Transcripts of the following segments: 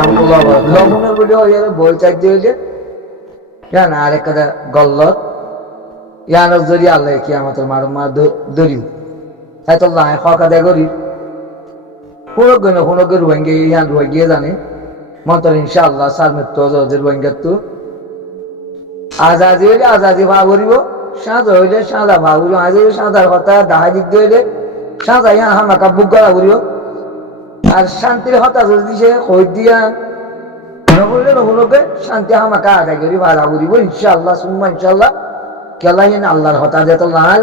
রহমতুল্লাহ লবণের বলে ওই বই চাই দিয়ে ইয়ান আর একটা গল্লত ইয়ানোর জরিয়া আল্লাহ কি আমাদের মা দরিও তাই তো লাই হকা দে করি হুনকে রোহিঙ্গা ইয়ান রোহিঙ্গা জানে মন্তর ইনশাআল্লাহ সার মৃত্যু ওদের রোহিঙ্গার তো আজাদি হইলে আজাদি ভা করিব সাঁজা হইলে সাঁজা ভা করিব আজ হইলে সাঁজার কথা দাহা দিক হইলে সাঁজা ইয়ান হামাকা বুক করা করিব আর শান্তির হতা যদি সে কই দিয়া নহলে নহলকে শান্তি হামাকা আদায় করি ভাড়া করিব ইনশাআল্লাহ সুম্মা ইনশাআল্লাহ কেলাহিন আল্লাহর হতা যেত লাল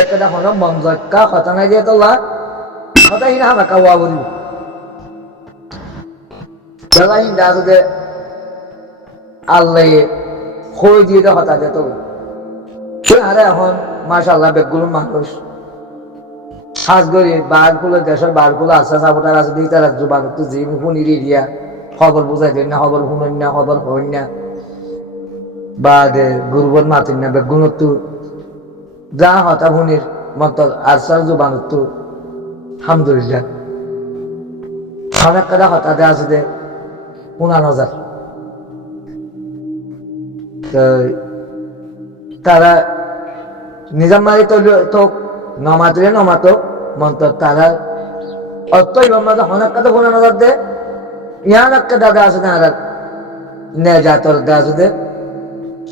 একটা হন মঞ্জকা হতা নাই যেত লাল হতাহিন হামাকা ওয়া করিব কেলাহিন দাসে আল্লাহ কই দিয়ে হতা যেত আরে এখন মাশাআল্লাহ বেগুলো মানুষ খাস করি বাঘগুলো দেশের বাঘগুলো আছে সাপোর্টার আছে দিই তারা জোবান তো জিম শুনির এরিয়া খবর বুঝাই দেন না খবর শুনেন না খবর হইন না বা গুরুবর মাতিন না বেগুলো তো যা হতা শুনির মত আসার জোবান তো আলহামদুলিল্লাহ অনেক কথা হতা দে আছে দে শুনানো যায় তারা নিজাম মারি তো নমাতলে নমাতো মন্তর তারা অতই বাম্মাদ অনেক কথা শোনানো যাচ্ছে ইয়ান একটা দাদা আছে না আর নে জাতর দাদা আছে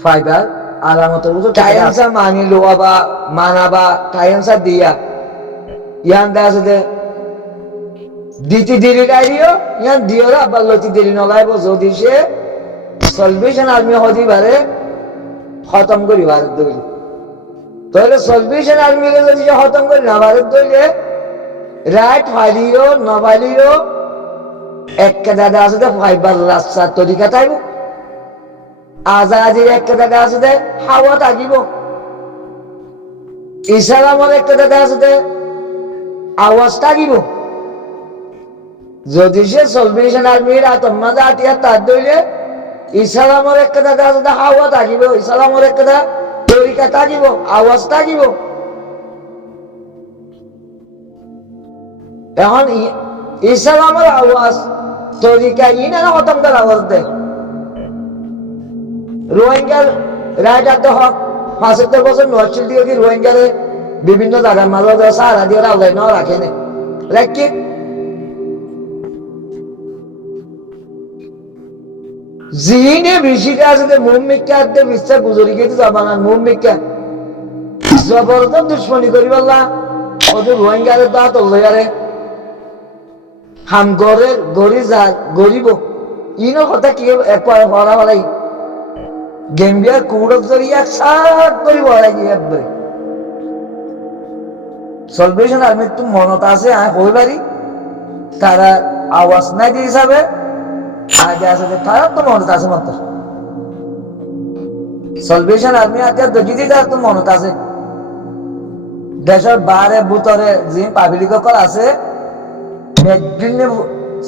ফাইবার আলামত বুঝো টাইমসা মানি লোয়া বা মানাবা টাইমসা দিয়া ইয়ান দাদা আছে দিতি দেরি গাইও ইয়ান দিওরা বাল্লতি দেরি নলাইব যদি সে সলভেশন আর্মি হদি বারে খতম করি ভারত দইলে তাহলে সলভেশন আর্মি যদি খতম করি না ভারত দইলে রাইট ফাইলিও নবালিও একটা দাদা আছে ফাইবার রাস্তা তরিকা তাইব আজাদির একটা দাদা আছে হাওয়া থাকিব ইসলামের একটা দাদা আছে আওয়াজ থাকিব যদি সে সলভেশন আর্মির আতম্মাদা আটিয়া তার দইলে ইসলামের একটা দাদা আছে হাওয়া থাকিব ইসলামের একটা তরিকা থাকিব আওয়াজ থাকিব এখন ইসলামের আওয়াজ তরিকা ইনা খতম করার আওয়াজ দেয় রোহিঙ্গার রাইটার তো হক ৭৫ বছর নয়ছিল দিয়ে কি রোহিঙ্গারে বিভিন্ন জায়গার মাঝে সারা দিয়ে আল্লাহ নাও রাখে না রাখি জিনে বেশিটা আছে মুমিকা আদে বিশ্বাস গুজরি গেছে জামানার মুমিকা জবরদস্ত দুশ্মনী করি বললা ওদের রোহিঙ্গারে দাঁত লয়ারে হাম গরে গরি যায় গরিব ইনো কথা কি একবার হরা হলাই গেমবিয়ার কুড়ক জড়িয়ে একসাথ করি বলাই গিয়ে একবারে সলভেশন আর্মির তো মনত আছে হই পারি তারা আওয়াজ নাই দিয়ে হিসাবে আগে আছে তারা তো মনত আছে মাত্র সলভেশন আর্মি আগে দেখি তার তো মনত আছে দেশের বারে বুতরে যে পাবলিক কল আছে একদিনে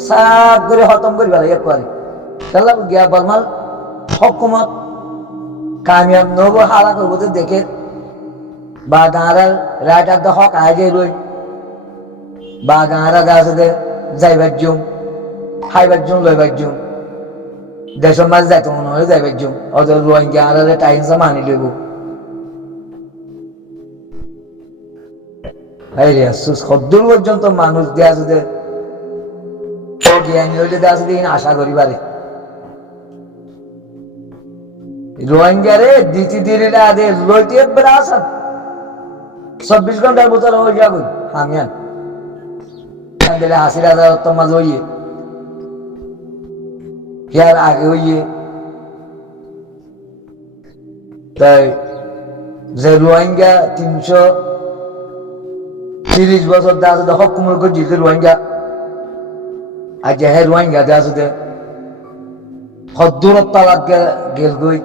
সাফ করে খতম করি পেলাই একবারে তাহলে গিয়া বলমাল হকুমত কামিয়াব নব হারা করবো তো দেখে বা গাঁরার রাইটার দা হক আগে রই বা গাঁরা গাছে যাইবার জুম খাইবার জুম লইবার জুম দেশের মাঝে যাইতে মনে হলে যাইবার জুম ওদের রোহিঙ্গা আরে টাইমসা মানি লইব এই রে সদ্দূর পর্যন্ত মানুষ দেয়া আছে জ্ঞানী হইলে দেয়া আছে আশা করি পারে রোহিঙ্গারে দিতি দিরিটা আদে লইতে একবার আসা ২৪ ঘন্টার ভিতর হয়ে যাবে হামিয়ান দিলে ৮০,০০০ তোমার হইয়ে ইয়ার আগে হইয়ে তাই যে রোহিঙ্গা ৩৩০ বছর দেওয়া আছে হকুমর করে জিতে রোহিঙ্গা আজ হে রোহিঙ্গা দেওয়া আছে দূরত্ব গেল গই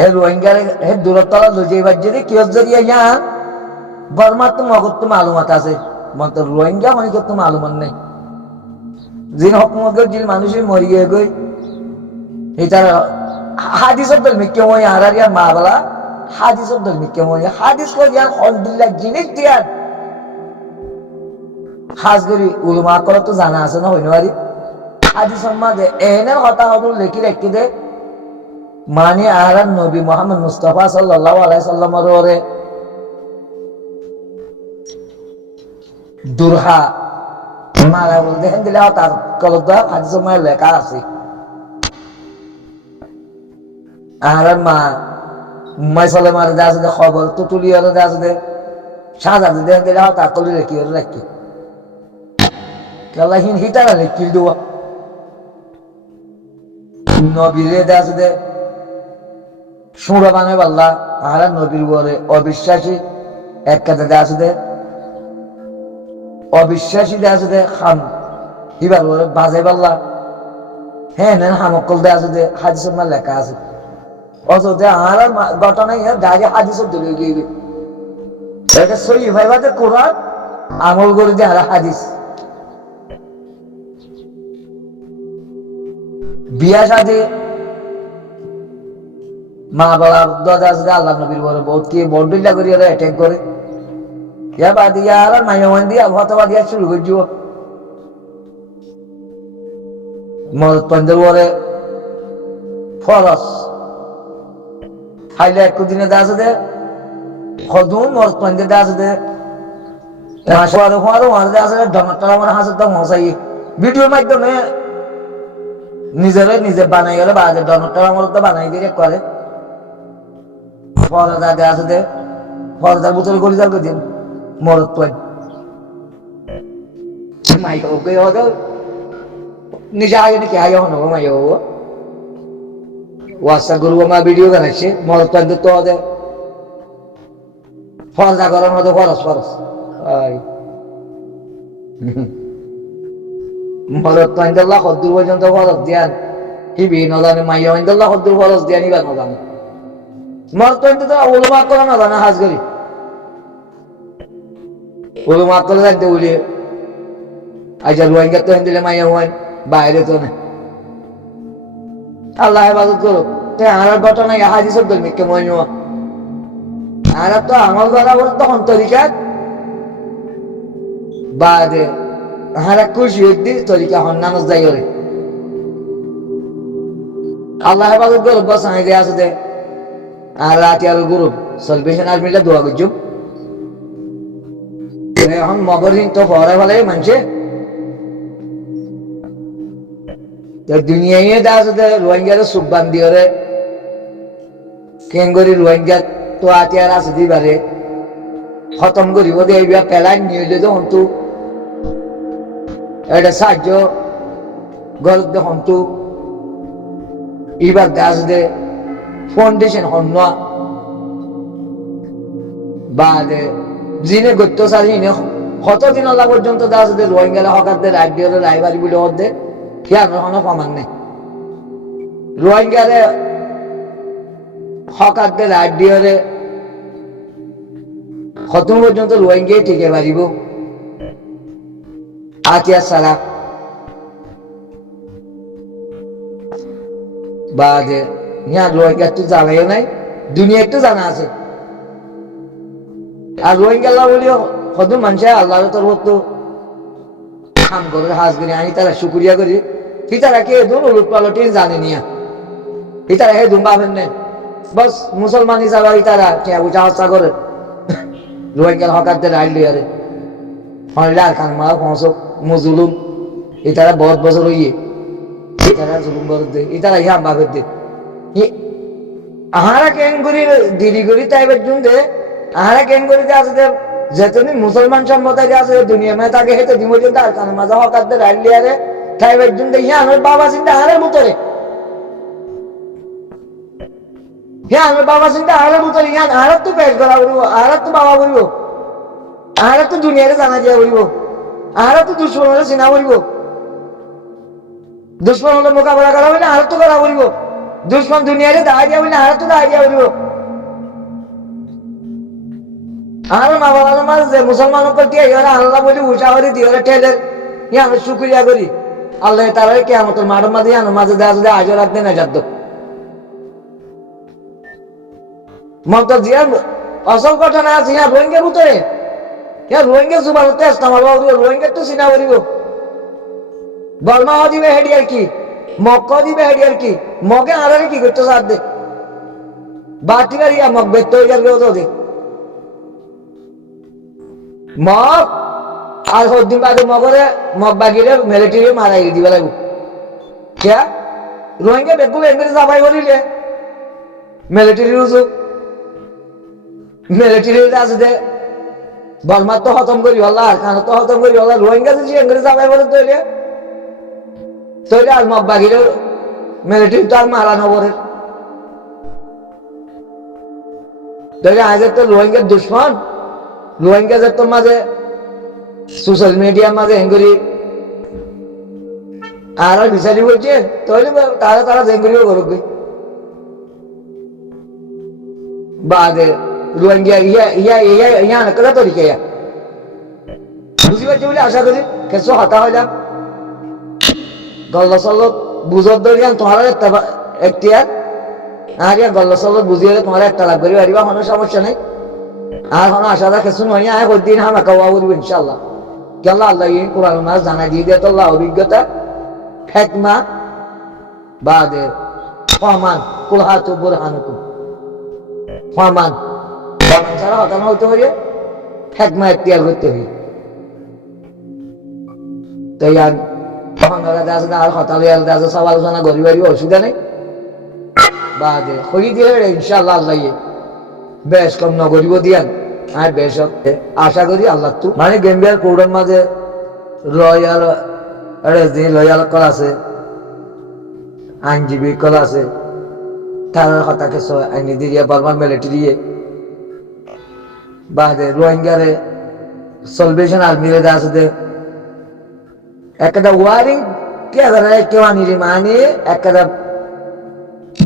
হে রোহিঙ্গা হে দূরত্ব লইবার যদি কিয় যদি ইয়া বর্মার তো মগত তো মালুমাত আছে মত রোহিঙ্গা মানে তো মালুমান নেই যিনি হকুমত জিল মানুষের মরিয়ে গই এটার হাদিসের দল মিকে মই আরারিয়া মাবলা হাদিসের দল মিকে মই হাদিস কো ইয়ান আলহামদুলিল্লাহ জিনিস দিয়ান খাস করি উলমা করা তো জানা আছে না হইনবারি হাদিসের মাঝে এনের কথা হদুল লেখি রেখে দে মানে আর নবী মোহাম্মদ মুস্তাফা সাল্লাল্লাহু আলাইহি সাল্লামের ওরে দুরহা মারা বলতে হেন দিলে তার কলদা হাদিসের মাঝে লেখা আছে আর মা মাইসালে মারে যা আছে খবর তো তুলিয়ার যা আছে সাজা দিলে দিলে তার কলি রেখি রাখি কেলা হিন হিতারা রেখি দেওয়া নবীরে যা আছে সুরা বানে পাল্লা আর নবীর বলে অবিশ্বাসী এক কাজে যা আছে অবিশ্বাসী যা আছে খাম এবার বলে বাজে পাল্লা হ্যাঁ নেন হামকল দেয়া আছে হাদিসের মা লেখা আছে অথচ আর ঘটনা দাঁড়িয়ে হাদিসের দলিয়ে গিয়ে এটা সই ভাইবাতে কোরআন আমল করে যে আর হাদিস বিয়া সাথে মা বাবার দাদা আছে আল্লাহ নবীর বলে বহুত কি বন্ডিল্লা করি ওরা অ্যাটাক করে ইয়া বাদিয়া আর মাইয়ামান দিয়া ভতবা দিয়া শুরু করে দিব মরদ পঞ্জের বলে ফরস খাইলে এক দিনে দা আছে খদুম মরদ পঞ্জের দা আছে ভিডিওর মাধ্যমে নিজে বানাই গেলে বাজে ডনটা আমার তো বানাই দিয়ে করে ফরদা দেয়া আছে ফরদার বোতল করে যাও দিন মরদ পয়েন্ট মাইক ওকে হবে নিজে আগে নাকি আগে হন মাই ওয়াটসঅ্যাপ গ্রুপ আমার ভিডিও বানাইছে মরদ পয়েন্ট তো হবে ফরদা করার মতো ফরস মরদ পয়েন্ট কদ্দুর পর্যন্ত ফরস দিয়ান কি নজানে মাইয়া কদ্দুর ফরস দিয়া নিবা নজানে মরদ পয়েন্ট তো ওলমা করা না জানা হাজ করি ওলমা করে জানতে বলি আচ্ছা রোহিঙ্গা তো দিলে মাইয়া হন বাইরে তো না আল্লাহ হেফাজত করো আর ঘটনা হাদিসের দলমিককে মনে আর তো আমল করা বলে তখন তরিকা বাদে হারা খুশি একদিন তরিকা হন্নানস যাই করে আল্লাহ হেফাজত করো বস আগে আছে দে আর রাতে আর গুরু সলভেশন আর্মিটা দোয়া করছো এখন মগরহীন তো পরে ফেলে মানছে দুনিয়ায় দা আছে রোহিঙ্গার সুবান দিয়ে কেঙ্গরি রোহিঙ্গা তো আতিয়ার আছে দিবারে খতম করিব এইবার পেলাই নিয়ে হন্তু এটা সাহায্য গরত দে হন্তু এবার গাছ দে ফাউন্ডেশন হন বা দে যিনি গত্য সারি কতদিন হলা পর্যন্ত গাছ দে রোহিঙ্গা হকারদের রায় দিয়ে রায়বাড়ি বলে দে খেয়াল কোনো প্রমাণ নেই রোহিঙ্গারে হকারদের রায় দিয়ে খতম পর্যন্ত রোহিঙ্গাই টিকে পারিব আতিয়া সারা বা যে রোহিঙ্গা একটু জানাইও নাই দুনিয়া একটু জানা আছে আর রোহিঙ্গা বলিও কত মানুষ আল্লাহর তরফ তো কাম করে হাজ করে আনি তারা শুক্রিয়া করি তারা কে ধুন উলট পালটি জানে নিয়া তারা হে ধুম পাবেন না বস মুসলমান হিসাবে তারা কে উঠা হস্তা করে রোহিঙ্গার হকারদের রাইল দিয়ারে হইলে আর খান মারা পৌঁছ মুজুলুম তারা বহুত বছর হইয়ে তারা জুলুম বরত দে তারা ইহাম ভাবের দে আহারা কেন করি দিদি করি টাইপের জন্য দে আহারা কেন করি আছে যে তুমি মুসলমান সম্প্রদায় আছে দুনিয়া মেয়ে তাকে হেতে দিব যে তার কারণ মাঝে হকারদের রাইল দিয়ারে টাইপের জন্য ইহা আমার বাবা চিন্তা আহারের মতরে হ্যাঁ আমার বাবা চিন্তা আহারের মতরে ইহা আহার তো পেশ করা বলবো আহার তো বাবা বলবো আহার তো দুনিয়ারে জানা দিয়া বলবো আহার তো দুশ্মন হলে চিনা বলবো দুশ্মন হলে মোকাবেলা করা বলে আহার তো করা বলবো দুশ্মন দুনিয়ারে দাঁড়া দিয়া বলে আহার তো দাঁড়া দিয়া বলবো আর মা বাবার মাঝে যে মুসলমানের প্রতি আল্লাহ বলি উষা করি দিয়ে ঠেলে ইয়া আমি শুক্রিয়া করি আল্লাহ তারা কেমন মাঠের মাঝে মাঝে দেওয়া যদি আজও রাখতে না যাত মমতা জিয়ার আসল ঘটনা আছে ইয়া রোহিঙ্গার ভিতরে ইয়া রোহিঙ্গা জুবান তেজ নামার রোহিঙ্গা তো চিনা করিব বর্মা দিবে হেডি আর কি, মক্ক দিবে হেডি আর কি, মগে আরে কি করতে সাথ দে বাটি গাড়িয়া মগ বেত হয়ে গেল তো মগ আর দিন বাদে মগরে মগ বাগিরে মিলিটারি মারাই দিবে লাগবো কে রোহিঙ্গা বেগুলো এমনি যাবাই বলিলে মিলিটারি রুজু মিলিটারি আছে দে বর্মা তো খতম করি হল্লা আর খানা তো খতম করি হল্লা রোহিঙ্গা যদি এমনি যাবাই বলে তৈলে তৈলে আর মগ বাগিরে মিলিটারি তো আর মারা নবরের তৈলে আগে তো রোহিঙ্গার দুশ্মন রোহিঙ্গা যে তোর মাঝে সোশ্যাল মিডিয়ার মাঝে হেঙ্গুরি আর বিচারি বলছে তাহলে তারা তারা হেঙ্গুরিও করবে বাদে রোহিঙ্গা ইয়া ইয়া ইয়া ইয়া নকলা তরিকা ইয়া বুঝি পারছি বলে আশা করি কিছু হতা হয় যান গল্লা সল্লত বুঝর দরিয়ান তোমার একটা এখতিয়ার আর ইয়া গল্লা সল্লত বুঝিয়ে তোমার একটা লাভ করি পারিবা কোনো সমস্যা নেই আর কোনো আশা রাখে শুনো আয় দিন হামা কাওয়া করবো ইনশাল্লাহ কেল্লা আল্লাহ কোরআন মাস জানাই দিয়ে দিয়ে তোল্লাহ অভিজ্ঞতা হেকমা বাদে ফমান কুলহাতু বুরহানুকুম ফমান ফমান ছাড়া হতানো হতে হয়ে হেকমা এখতিয়ার করতে হই তো ইয়ার তখন আছে না আর হতালে আছে সব আলোচনা করি বাড়ি অসুবিধা নেই বাদে হই দিয়ে ইনশাল্লাহ আল্লাহ বেশ কম নগরিব দিয়ান আর বেশ আশা করি আল্লাহ তু মানে গেম্বিয়ার কোর্টের মাঝে লয়াল লয়াল কল আছে আইনজীবী কল আছে তার কথা কিছু আইনি দিয়ে বর্মার মিলিটারি বাদে রোহিঙ্গারে সলভেশন আর্মিরে আছে একটা ওয়ারিং কে কেউ আনিরে মানে একটা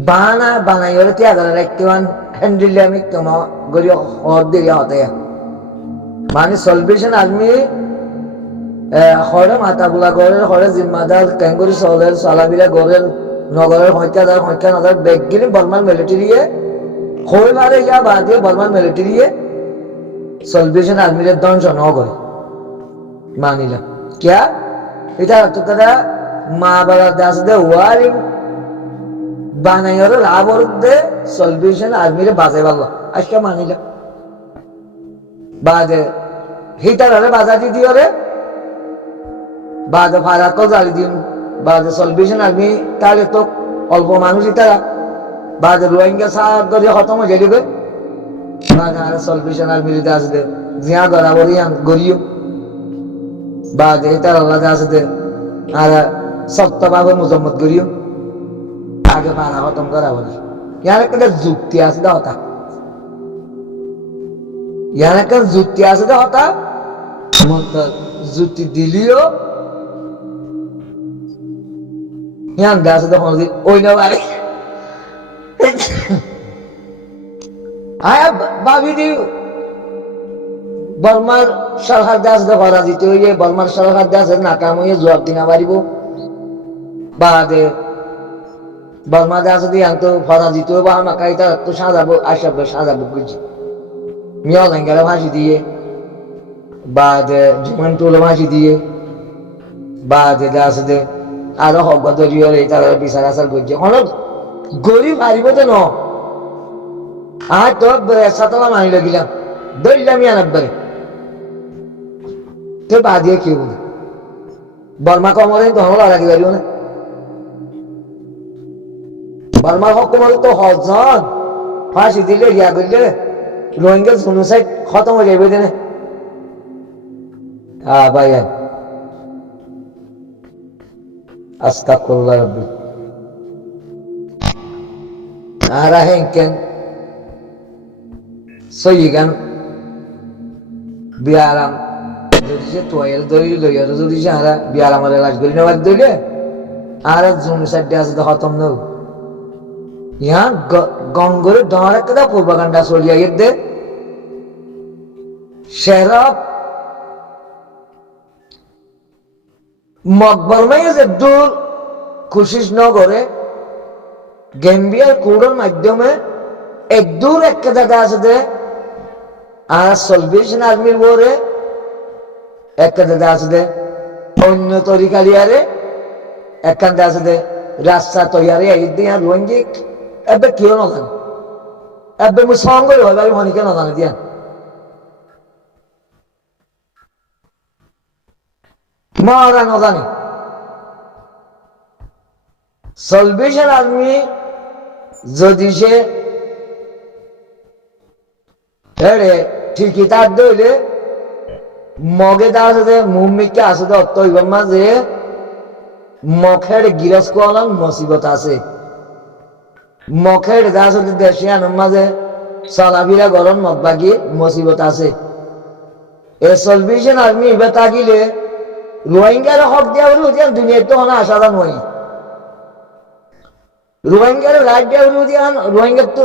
বানা বানাই হলে ত্যাগার একটিমান হ্যান্ডেল আমি তোমার গরিব হর দিয়ে হতে মানে সলভেশন আর্মি হরে মাথা গুলা গড়ের হরে জিম্মাদার ক্যাঙ্গুরি চলের চলাবিরা গড়ের নগরের সংখ্যাদার সংখ্যা নগর বেগিনি বর্মার মিলিটারিয়ে হই মারে ইয়া বাদে বর্মার মিলিটারিয়ে সলভেশন আর্মির ধ্বংস ন করে মানিলাম ক্যা এটা তোরা মা বাবা দাস দে ওয়ারিং বানাইর লাভর দে সলভেশন আর্মিরে বাজাই পারলো আজকে মানিলাম বাদে হিটারে বাজাতি দিওরে বাদে ফারাক জারি দিন বাদে সলভেশন আর্মি তাহলে তো অল্প মানুষই তারা বাদে রোহিঙ্গা সার ধরে খতম হয়ে যাবে বাদে আর সলভেশন আর্মির আসবে জিয়া গড়াবড়ি গড়িও বাদে তার আল্লাহ আসবে আর সপ্তভাবে মুজম্মত করিও আগে মারা খতম করা বলি ইয়ার একটা যুক্তি আছে দা হতা ইয়ার একটা যুক্তি আছে দা হতা যুক্তি দিলিও ইয়ান গাছে তখন ওই না বাড়ি আয়া ভাবি দি বর্মার সরকার দাস ঘরা দিতে হইলে বর্মার সরকার দাসের নাকাম হইয়ে জবাব দিনা পারিব বাদে বর্মা দাস দিয়ে আনতো ফরা দিতে হইব আমাকে এটা তো সাজাবো আসাবো সাজাবো বুঝছি মিয়া লেঙ্গারে ভাসি দিয়ে বাদে জীবন টোলে ভাসি দিয়ে বাদে দাস দে আরো হক দরিয়ে তারা বিচার আচার করছে অনেক গরিব হারিব তো ন আর তোর সাতলা মানি লাগিলাম ধরলাম ইয়ানব্বরে তো বাদিয়ে কি বলি বর্মা কমরে তখন লাগি পারিব না বর্মার হক কমরে তো হজন ফাঁসি দিলে ইয়া করলে রোহিঙ্গা জেনোসাইড খতম হয়ে যাবে না হ্যাঁ ভাই আস্তাগফিরুল্লাহ রাব্বি আর হেনকেন সইগান বিয়ারাম যদি সে তোয়াল দই লইয়ার যদি সে হারা বিয়ারামের লাশ গলি নেওয়ার দইলে আর জেনোসাইড আছে তো খতম নও ইয়া গঙ্গরে ডর একটা প্রপাগান্ডা চলিয়া গেছে শেরব মকবরমাই যে দূর কোশিশ ন করে গেম্বিয়ার কোডের মাধ্যমে এক দূর একটা জায়গা আছে যে আর সলভেশন আর্মির বরে একটা জায়গা আছে যে অন্য তরিকালিয়ারে একখান আছে দে রাস্তা তৈয়ারি দিয়া রোহিঙ্গিক এবে কেউ না জানে এবে মুই সঙ্গ হয় ভাই হনিকে না জানে দিয়া মারা না জানি সলভেশন আর্মি যদি সে হেড়ে ঠিকই তার দইলে মগে দা আছে মুম্মিকে আছে দে অত ইবার মাঝে মখের গিরস কোয়ালাম মুসিবত আছে মখের দা আছে দেশে আনার মাঝে চলাফিরা গরম মগবাগি মুসিবত আছে এ সলভেশন আর্মি এবার তাকিলে রোহিঙ্গার হক দেওয়া হলো দুনিয়ার তো হনা আশা নয় রোহিঙ্গার রাইট দেওয়া হলো রোহিঙ্গার তো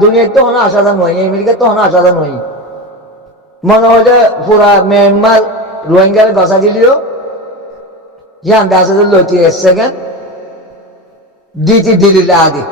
দুনিয়ার তো হনা আশা নয় আমেরিকার তো হনা আশা নয় মনে হলে পুরা মিয়ানমার রোহিঙ্গার গসা দিলিও ইয়ান দাসে লইতে 1 সেকেন্ড দিতে দিলি আগে